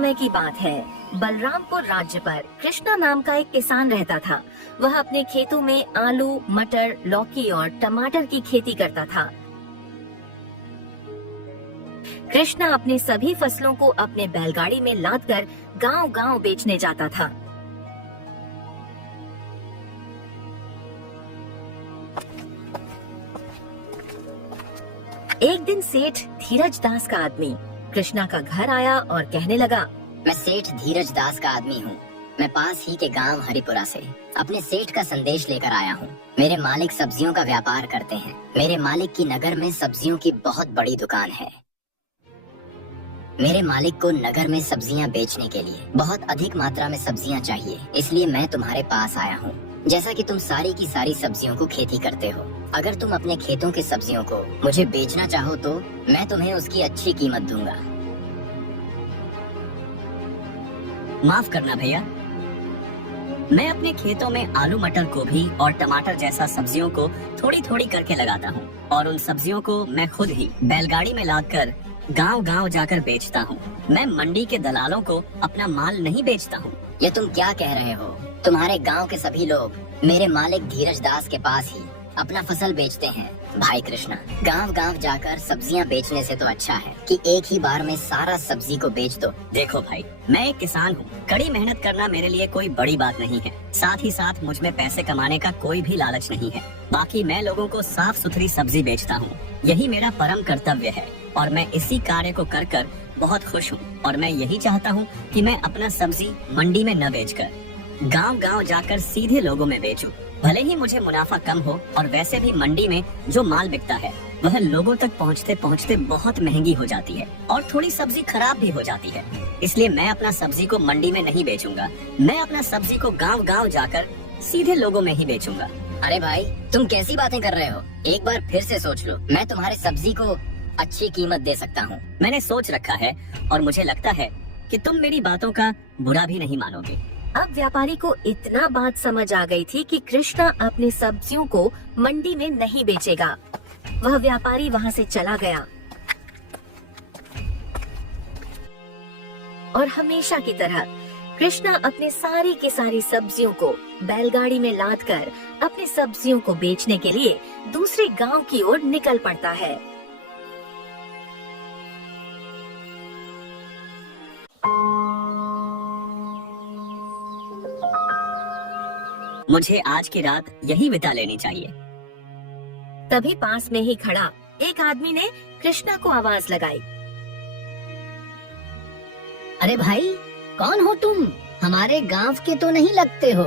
समय की बात है। बलरामपुर राज्य पर कृष्णा नाम का एक किसान रहता था। वह अपने खेतों में आलू, मटर, लौकी और टमाटर की खेती करता था। कृष्णा अपने सभी फसलों को अपने बैलगाड़ी में लादकर गांव-गांव बेचने जाता था। एक दिन सेठ धीरज दास का आदमी कृष्णा का घर आया और कहने लगा, मैं सेठ धीरज दास का आदमी हूँ। मैं पास ही के गांव हरिपुरा से अपने सेठ का संदेश लेकर आया हूँ। मेरे मालिक सब्जियों का व्यापार करते हैं। मेरे मालिक की नगर में सब्जियों की बहुत बड़ी दुकान है। मेरे मालिक को नगर में सब्जियाँ बेचने के लिए बहुत अधिक मात्रा में सब्जियाँ चाहिए, इसलिए मैं तुम्हारे पास आया हूँ। जैसा कि तुम सारी की सारी सब्जियों को खेती करते हो, अगर तुम अपने खेतों की सब्जियों को मुझे बेचना चाहो तो मैं तुम्हें उसकी अच्छी कीमत दूंगा। माफ करना भैया, मैं अपने खेतों में आलू, मटर, गोभी और टमाटर जैसा सब्जियों को थोड़ी थोड़ी करके लगाता हूँ और उन सब्जियों को मैं खुद ही बैलगाड़ी में लादकर गांव-गांव जाकर बेचता हूँ। मैं मंडी के दलालों को अपना माल नहीं बेचता हूँ। ये तुम क्या कह रहे हो? तुम्हारे गांव के सभी लोग मेरे मालिक धीरज दास के पास ही अपना फसल बेचते हैं। भाई कृष्णा, गांव-गांव जाकर सब्जियां बेचने से तो अच्छा है कि एक ही बार में सारा सब्जी को बेच दो। देखो भाई, मैं एक किसान हूँ। कड़ी मेहनत करना मेरे लिए कोई बड़ी बात नहीं है। साथ ही साथ मुझ में पैसे कमाने का कोई भी लालच नहीं है। बाकी मैं लोगों को साफ सुथरी सब्जी बेचता हूँ। यही मेरा परम कर्तव्य है और मैं इसी कार्य को कर कर बहुत खुश हूँ। और मैं यही चाहता हूँ कि मैं अपना सब्जी मंडी में न बेचकर गांव-गांव जाकर सीधे लोगों में बेचूं। भले ही मुझे मुनाफा कम हो और वैसे भी मंडी में जो माल बिकता है वह लोगों तक पहुंचते पहुंचते बहुत महंगी हो जाती है और थोड़ी सब्जी खराब भी हो जाती है। इसलिए मैं अपना सब्जी को मंडी में नहीं बेचूंगा। मैं अपना सब्जी को गांव-गांव जाकर सीधे लोगों में ही बेचूंगा। अरे भाई, तुम कैसी बातें कर रहे हो? एक बार फिर से सोच लो। मैं तुम्हारे सब्जी को अच्छी कीमत दे सकता हूँ। मैंने सोच रखा है और मुझे लगता है कि तुम मेरी बातों का बुरा भी नहीं मानोगे। अब व्यापारी को इतना बात समझ आ गई थी कि कृष्णा अपनी सब्जियों को मंडी में नहीं बेचेगा। वह व्यापारी वहां से चला गया और हमेशा की तरह कृष्णा अपने सारी की सारी सब्जियों को बैलगाड़ी में लादकर अपनी सब्जियों को बेचने के लिए दूसरे गांव की ओर निकल पड़ता है। मुझे आज की रात यही बिता लेनी चाहिए। तभी पास में ही खड़ा एक आदमी ने कृष्णा को आवाज लगाई, अरे भाई, कौन हो तुम? हमारे गांव के तो नहीं लगते हो।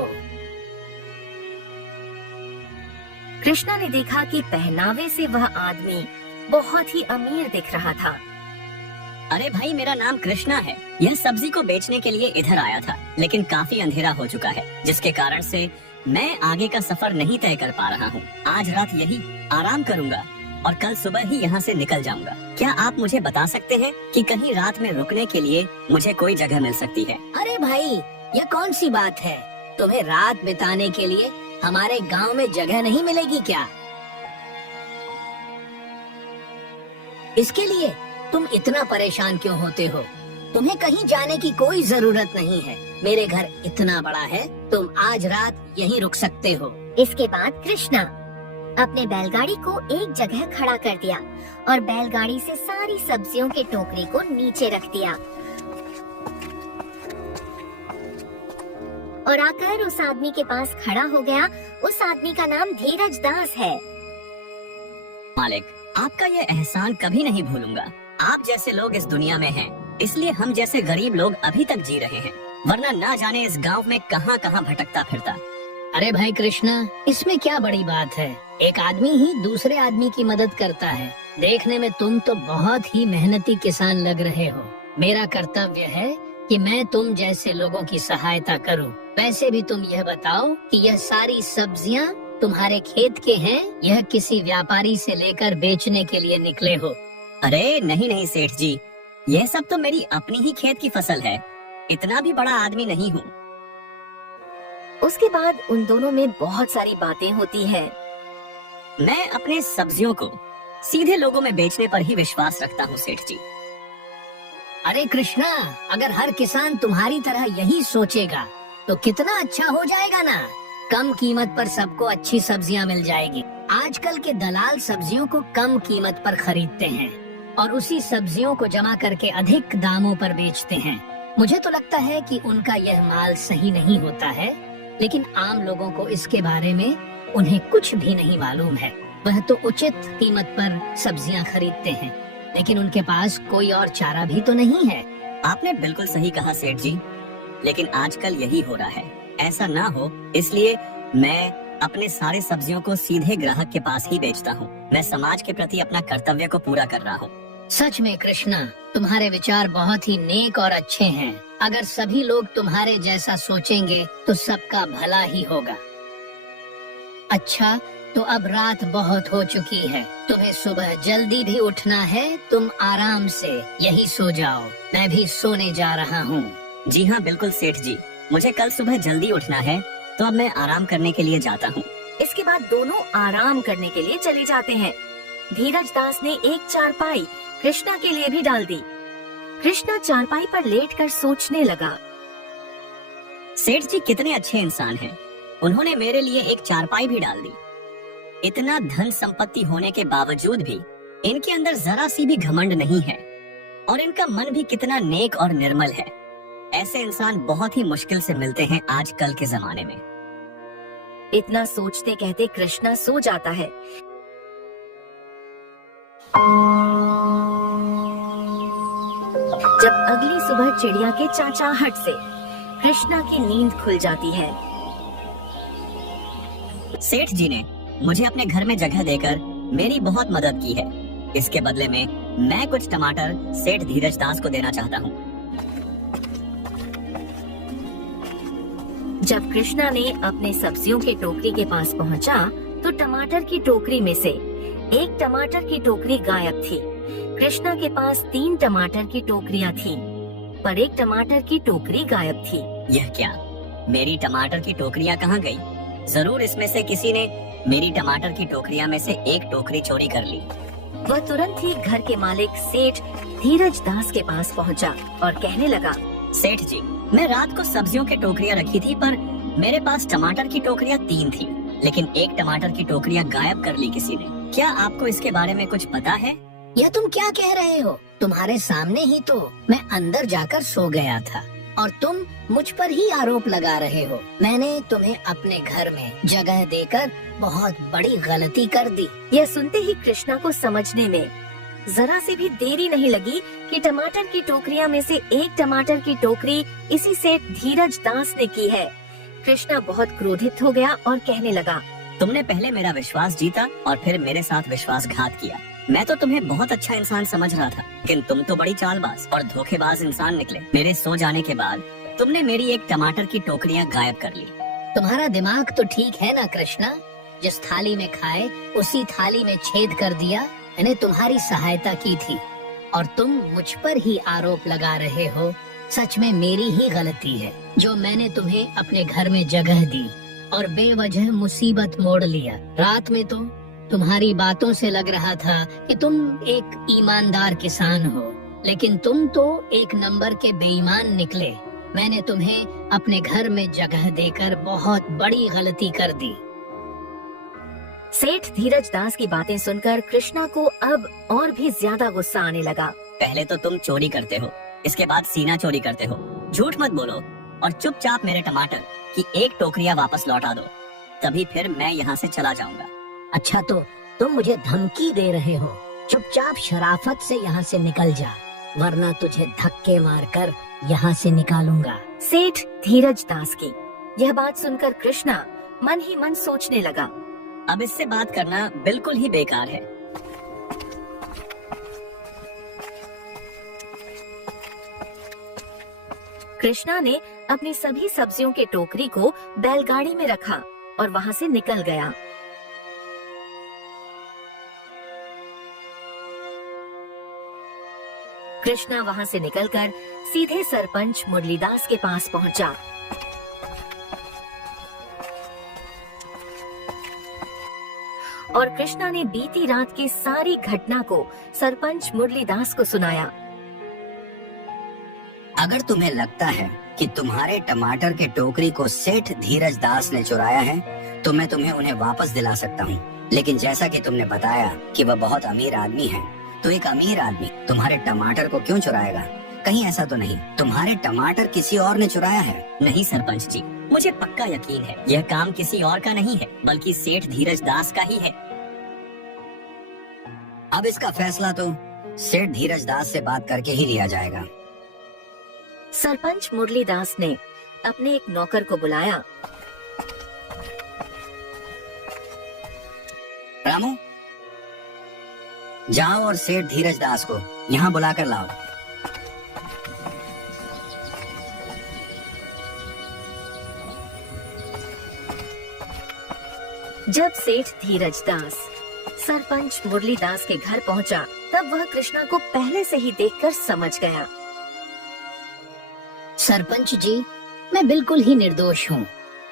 कृष्णा ने देखा कि पहनावे से वह आदमी बहुत ही अमीर दिख रहा था। अरे भाई, मेरा नाम कृष्णा है। यह सब्जी को बेचने के लिए इधर आया था, लेकिन काफी अंधेरा हो चुका है, जिसके कारण से मैं आगे का सफर नहीं तय कर पा रहा हूँ। आज रात यही आराम करूँगा और कल सुबह ही यहाँ से निकल जाऊँगा। क्या आप मुझे बता सकते हैं कि कहीं रात में रुकने के लिए मुझे कोई जगह मिल सकती है? अरे भाई, ये कौन सी बात है? तुम्हें रात बिताने के लिए हमारे गांव में जगह नहीं मिलेगी क्या? इसके लिए तुम इतना परेशान क्यों होते हो? तुम्हें कहीं जाने की कोई जरूरत नहीं है। मेरे घर इतना बड़ा है, तुम आज रात यहीं रुक सकते हो। इसके बाद कृष्णा अपने बैलगाड़ी को एक जगह खड़ा कर दिया और बैलगाड़ी से सारी सब्जियों के टोकरी को नीचे रख दिया और आकर उस आदमी के पास खड़ा हो गया। उस आदमी का नाम धीरज दास है। मालिक, आपका ये एहसान कभी नहीं भूलूंगा। आप जैसे लोग इस दुनिया में हैं, इसलिए हम जैसे गरीब लोग अभी तक जी रहे हैं, वरना ना जाने इस गांव में कहां कहां भटकता फिरता। अरे भाई कृष्णा, इसमें क्या बड़ी बात है? एक आदमी ही दूसरे आदमी की मदद करता है। देखने में तुम तो बहुत ही मेहनती किसान लग रहे हो। मेरा कर्तव्य है कि मैं तुम जैसे लोगों की सहायता करूं। वैसे भी तुम यह बताओ कि यह सारी सब्जियां तुम्हारे खेत के हैं, यह किसी व्यापारी से लेकर बेचने के लिए निकले हो? अरे नहीं नहीं सेठ जी, यह सब तो मेरी अपनी ही खेत की फसल है। इतना भी बड़ा आदमी नहीं हूँ। उसके बाद उन दोनों में बहुत सारी बातें होती हैं। मैं अपने सब्जियों को सीधे लोगों में बेचने पर ही विश्वास रखता हूँ सेठ जी। अरे कृष्णा, अगर हर किसान तुम्हारी तरह यही सोचेगा तो कितना अच्छा हो जाएगा ना। कम कीमत पर सबको अच्छी सब्जियां मिल जाएगी। आजकल के दलाल सब्जियों को कम कीमत पर खरीदते हैं और उसी सब्जियों को जमा करके अधिक दामों पर बेचते हैं। मुझे तो लगता है कि उनका यह माल सही नहीं होता है, लेकिन आम लोगों को इसके बारे में उन्हें कुछ भी नहीं मालूम है। वह तो उचित कीमत पर सब्जियां खरीदते हैं, लेकिन उनके पास कोई और चारा भी तो नहीं है। आपने बिल्कुल सही कहा सेठ जी, लेकिन आजकल यही हो रहा है। ऐसा ना हो इसलिए मैं अपने सारे सब्जियों को सीधे ग्राहक के पास ही बेचता हूँ। मैं समाज के प्रति अपना कर्तव्य को पूरा कर रहा हूँ। सच में कृष्णा, तुम्हारे विचार बहुत ही नेक और अच्छे हैं। अगर सभी लोग तुम्हारे जैसा सोचेंगे तो सबका भला ही होगा। अच्छा, तो अब रात बहुत हो चुकी है, तुम्हें सुबह जल्दी भी उठना है। तुम आराम से यही सो जाओ, मैं भी सोने जा रहा हूँ। जी हाँ बिल्कुल सेठ जी, मुझे कल सुबह जल्दी उठना है, तो अब मैं आराम करने के लिए जाता हूँ। इसके बाद दोनों आराम करने के लिए चले जाते हैं। धीरज दास ने एक चारपाई कृष्णा के लिए भी डाल दी। कृष्णा चारपाई पर लेटकर सोचने लगा। सेठ जी कितने अच्छे इंसान हैं। उन्होंने मेरे लिए एक चारपाई भी डाल दी। इतना धन संपत्ति होने के बावजूद भी इनके अंदर जरा सी भी घमंड नहीं है और इनका मन भी कितना नेक और निर्मल है। ऐसे इंसान बहुत ही मुश्किल से मिलते हैं आजकल के जमाने में। इतना सोचते कहते कृष्णा सो जाता है। जब अगली सुबह चिड़िया के चाचाहट से कृष्णा की नींद खुल जाती है। सेठ जी ने मुझे अपने घर में जगह देकर मेरी बहुत मदद की है। इसके बदले में मैं कुछ टमाटर सेठ धीरज दास को देना चाहता हूँ। जब कृष्णा ने अपने सब्जियों के टोकरी के पास पहुंचा, तो टमाटर की टोकरी में से एक टमाटर की टोकरी गायब थी। कृष्णा के पास 3 टमाटर की टोकरियां थीं, पर एक टमाटर की टोकरी गायब थी। यह क्या? मेरी टमाटर की टोकरियां कहाँ गई? जरूर इसमें से किसी ने मेरी टमाटर की टोकरियां में से एक टोकरी चोरी कर ली। वह तुरंत ही घर के मालिक सेठ धीरज दास के पास पहुंचा और कहने लगा, सेठ जी, मैं रात को सब्जियों की टोकरियां रखी थी, पर मेरे पास टमाटर की टोकरियां 3 थी, लेकिन एक टमाटर की टोकरियां गायब कर ली किसी ने। क्या आपको इसके बारे में कुछ पता है? यह तुम क्या कह रहे हो? तुम्हारे सामने ही तो मैं अंदर जाकर सो गया था और तुम मुझ पर ही आरोप लगा रहे हो। मैंने तुम्हें अपने घर में जगह देकर बहुत बड़ी गलती कर दी। यह सुनते ही कृष्णा को समझने में जरा से भी देरी नहीं लगी कि टमाटर की टोकरियां में से एक टमाटर की टोकरी इसी सेठ धीरज दास ने की है। कृष्णा बहुत क्रोधित हो गया और कहने लगा, तुमने पहले मेरा विश्वास जीता और फिर मेरे साथ विश्वासघात किया। मैं तो तुम्हें बहुत अच्छा इंसान समझ रहा था, लेकिन तुम तो बड़ी चालबाज और धोखेबाज इंसान निकले। मेरे सो जाने के बाद तुमने मेरी एक टमाटर की टोकरियां गायब कर ली। तुम्हारा दिमाग तो ठीक है ना कृष्णा? जिस थाली में खाए उसी थाली में छेद कर दिया। मैंने तुम्हारी सहायता की थी और तुम मुझ पर ही आरोप लगा रहे हो। सच में मेरी ही गलती है जो मैंने तुम्हें अपने घर में जगह दी और बेवजह मुसीबत मोड़ लिया। रात में तो तुम्हारी बातों से लग रहा था कि तुम एक ईमानदार किसान हो, लेकिन तुम तो एक नंबर के बेईमान निकले। मैंने तुम्हें अपने घर में जगह देकर बहुत बड़ी गलती कर दी। सेठ धीरज दास की बातें सुनकर कृष्णा को अब और भी ज्यादा गुस्सा आने लगा। पहले तो तुम चोरी करते हो, इसके बाद सीना चोरी करते हो। झूठ मत बोलो और चुपचाप मेरे टमाटर की एक टोकरियां वापस लौटा दो, तभी फिर मैं यहाँ से चला जाऊंगा। अच्छा, तो तुम मुझे धमकी दे रहे हो? चुपचाप शराफत से यहाँ से निकल जा, वरना तुझे धक्के मारकर यहाँ से निकालूंगा। सेठ धीरज दास की यह बात सुनकर कृष्णा मन ही मन सोचने लगा, अब इससे बात करना बिल्कुल ही बेकार है। कृष्णा ने अपनी सभी सब्जियों के टोकरी को बैलगाड़ी में रखा और वहां से निकल गया। कृष्णा वहां से निकलकर सीधे सरपंच मुरलीदास के पास पहुंचा। और कृष्णा ने बीती रात की सारी घटना को सरपंच मुरलीदास को सुनाया। अगर तुम्हें लगता है कि तुम्हारे टमाटर के टोकरी को सेठ धीरज दास ने चुराया है तो मैं तुम्हें उन्हें वापस दिला सकता हूँ, लेकिन जैसा कि तुमने बताया कि वह बहुत अमीर आदमी है, तो एक अमीर आदमी तुम्हारे टमाटर को क्यों चुराएगा? कहीं ऐसा तो नहीं तुम्हारे टमाटर किसी और ने चुराया है? नहीं सरपंच जी, मुझे पक्का यकीन है यह काम किसी और का नहीं है बल्कि सेठ धीरज दास का ही है। अब इसका फैसला तो सेठ धीरज दास से बात करके ही लिया जाएगा। सरपंच मुरलीदास ने अपने एक नौकर को बुलाया। रामू, जाओ और सेठ धीरज दास को यहाँ बुलाकर लाओ। जब सेठ धीरज दास सरपंच मुरलीदास के घर पहुंचा, तब वह कृष्णा को पहले से ही देखकर समझ गया। सरपंच जी, मैं बिल्कुल ही निर्दोष हूँ।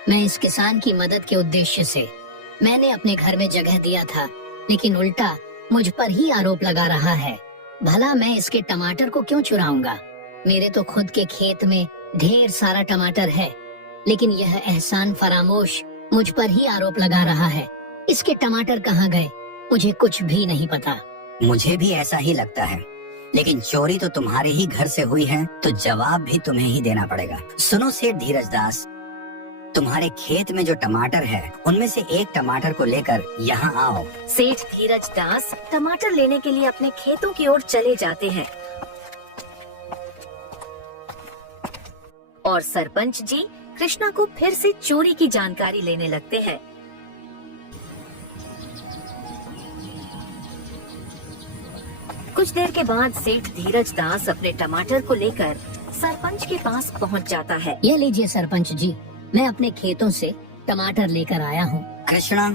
मैं इस किसान की मदद के उद्देश्य से मैंने अपने घर में जगह दिया था, लेकिन उल्टा मुझ पर ही आरोप लगा रहा है। भला मैं इसके टमाटर को क्यों चुराऊंगा? मेरे तो खुद के खेत में ढेर सारा टमाटर है, लेकिन यह एहसान फरामोश मुझ पर ही आरोप लगा रहा है। इसके टमाटर कहाँ गए, मुझे कुछ भी नहीं पता। मुझे भी ऐसा ही लगता है, लेकिन चोरी तो तुम्हारे ही घर से हुई है, तो जवाब भी तुम्हें ही देना पड़ेगा। सुनो सेठ धीरज दास, तुम्हारे खेत में जो टमाटर है उनमें से एक टमाटर को लेकर यहाँ आओ। सेठ धीरज दास टमाटर लेने के लिए अपने खेतों की ओर चले जाते हैं और सरपंच जी कृष्णा को फिर से चोरी की जानकारी लेने लगते हैं। कुछ देर के बाद सेठ धीरज दास अपने टमाटर को लेकर सरपंच के पास पहुंच जाता है। ये लीजिए सरपंच जी, मैं अपने खेतों से टमाटर लेकर आया हूँ। कृष्णा,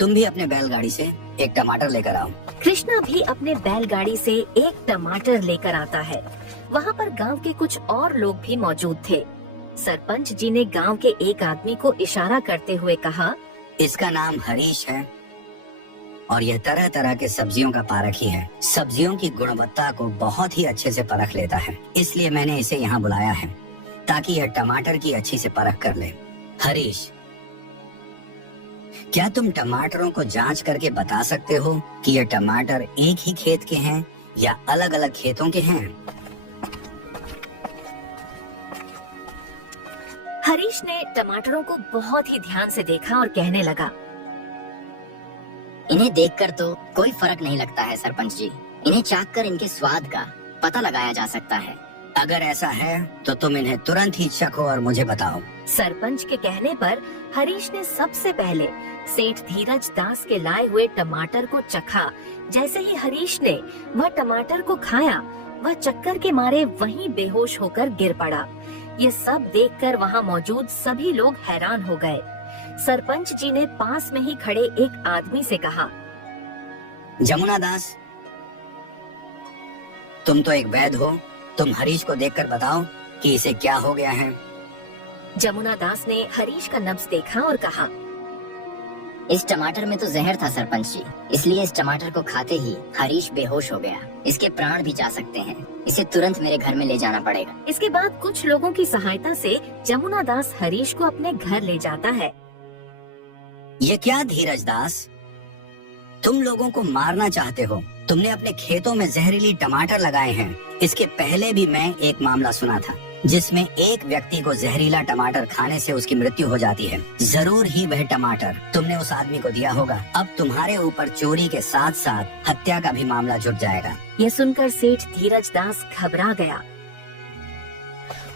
तुम भी अपने बैलगाड़ी से एक टमाटर लेकर आओ। कृष्णा भी अपने बैलगाड़ी से एक टमाटर लेकर आता है। वहाँ पर गांव के कुछ और लोग भी मौजूद थे। सरपंच जी ने गांव के एक आदमी को इशारा करते हुए कहा, इसका नाम हरीश है और यह तरह तरह के सब्जियों का पारखी है। सब्जियों की गुणवत्ता को बहुत ही अच्छे से परख लेता है, इसलिए मैंने इसे यहाँ बुलाया है ताकि यह टमाटर की अच्छी से परख कर ले। हरीश, क्या तुम टमाटरों को जांच करके बता सकते हो कि ये टमाटर एक ही खेत के हैं या अलग अलग खेतों के हैं? हरीश ने टमाटरों को बहुत ही ध्यान से देखा और कहने लगा, इन्हें देखकर तो कोई फर्क नहीं लगता है सरपंच जी। इन्हें चाख कर इनके स्वाद का पता लगाया जा सकता है। अगर ऐसा है तो तुम इन्हें तुरंत ही चखो और मुझे बताओ। सरपंच के कहने पर हरीश ने सबसे पहले सेठ धीरज दास के लाए हुए टमाटर को चखा। जैसे ही हरीश ने वह टमाटर को खाया, वह चक्कर के मारे वहीं बेहोश होकर गिर पड़ा। ये सब देखकर वहाँ मौजूद सभी लोग हैरान हो गए। सरपंच जी ने पास में ही खड़े एक आदमी से कहा, जमुना दास, तुम तो एक वैद्य हो, तुम हरीश को देखकर बताओ कि इसे क्या हो गया है। जमुना दास ने हरीश का नब्ज देखा और कहा, इस टमाटर में तो जहर था सरपंच जी, इसलिए इस टमाटर को खाते ही हरीश बेहोश हो गया। इसके प्राण भी जा सकते हैं। इसे तुरंत मेरे घर में ले जाना पड़ेगा। इसके बाद कुछ लोगों की सहायता से जमुना दास हरीश को अपने घर ले जाता है। ये क्या धीरज दास, तुम लोगों को मारना चाहते हो? तुमने अपने खेतों में जहरीली टमाटर लगाए हैं। इसके पहले भी मैं एक मामला सुना था जिसमें एक व्यक्ति को जहरीला टमाटर खाने से उसकी मृत्यु हो जाती है। जरूर ही वह टमाटर तुमने उस आदमी को दिया होगा। अब तुम्हारे ऊपर चोरी के साथ साथ हत्या का भी मामला जुट जाएगा। यह सुनकर सेठ धीरज दास घबरा गया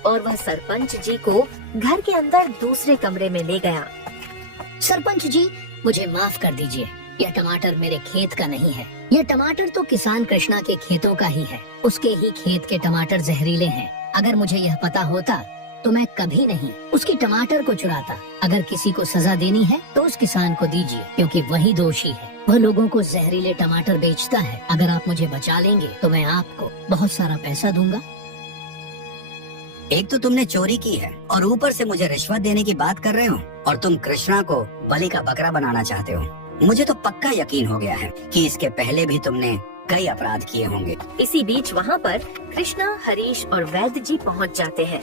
और वह सरपंच जी को घर के अंदर दूसरे कमरे में ले गया। सरपंच जी, मुझे माफ कर दीजिए। यह टमाटर मेरे खेत का नहीं है। यह टमाटर तो किसान कृष्णा के खेतों का ही है। उसके ही खेत के टमाटर जहरीले हैं। अगर मुझे यह पता होता तो मैं कभी नहीं उसके टमाटर को चुराता। अगर किसी को सजा देनी है तो उस किसान को दीजिए, क्योंकि वही दोषी है। वह लोगों को जहरीले टमाटर बेचता है। अगर आप मुझे बचा लेंगे तो मैं आपको बहुत सारा पैसा दूंगा। एक तो तुमने चोरी की है और ऊपर से मुझे रिश्वत देने की बात कर रहे हो, और तुम कृष्णा को बलि का बकरा बनाना चाहते हो। मुझे तो पक्का यकीन हो गया है कि इसके पहले भी तुमने कई अपराध किए होंगे। इसी बीच वहाँ पर कृष्णा, हरीश और वैद्य जी पहुँच जाते हैं,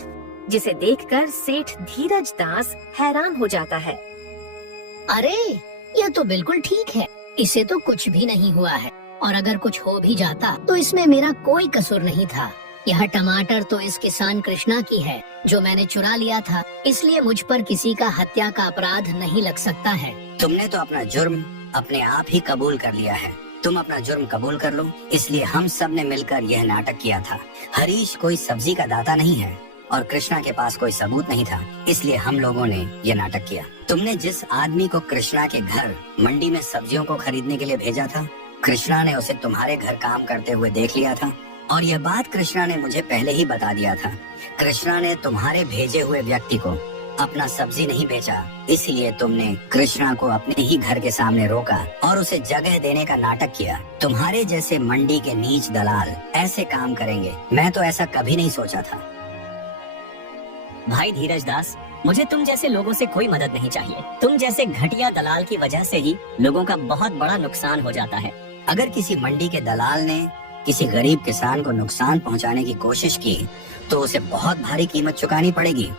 जिसे देखकर सेठ धीरज दास हैरान हो जाता है। अरे ये तो बिल्कुल ठीक है, इसे तो कुछ भी नहीं हुआ है, और अगर कुछ हो भी जाता तो इसमें मेरा कोई कसूर नहीं था। यह टमाटर तो इस किसान कृष्णा की है जो मैंने चुरा लिया था, इसलिए मुझ पर किसी का हत्या का अपराध नहीं लग सकता है। तुमने तो अपना जुर्म अपने आप ही कबूल कर लिया है। तुम अपना जुर्म कबूल कर लो, इसलिए हम सब ने मिलकर यह नाटक किया था। हरीश कोई सब्जी का दाता नहीं है और कृष्णा के पास कोई सबूत नहीं था, इसलिए हम लोगों ने यह नाटक किया। तुमने जिस आदमी को कृष्णा के घर मंडी में सब्जियों को खरीदने के लिए भेजा था, कृष्णा ने उसे तुम्हारे घर काम करते हुए देख लिया था, और यह बात कृष्णा ने मुझे पहले ही बता दिया था। कृष्णा ने तुम्हारे भेजे हुए व्यक्ति को अपना सब्जी नहीं बेचा, इसलिए तुमने कृष्णा को अपने ही घर के सामने रोका और उसे जगह देने का नाटक किया। तुम्हारे जैसे मंडी के नीच दलाल ऐसे काम करेंगे, मैं तो ऐसा कभी नहीं सोचा था। भाई धीरज दास, मुझे तुम जैसे लोगों से कोई मदद नहीं चाहिए। तुम जैसे घटिया दलाल की वजह से ही लोगों का बहुत बड़ा नुकसान हो जाता है। अगर किसी मंडी के दलाल ने किसी गरीब किसान को नुकसान पहुंचाने की कोशिश की तो उसे बहुत भारी कीमत चुकानी पड़ेगी।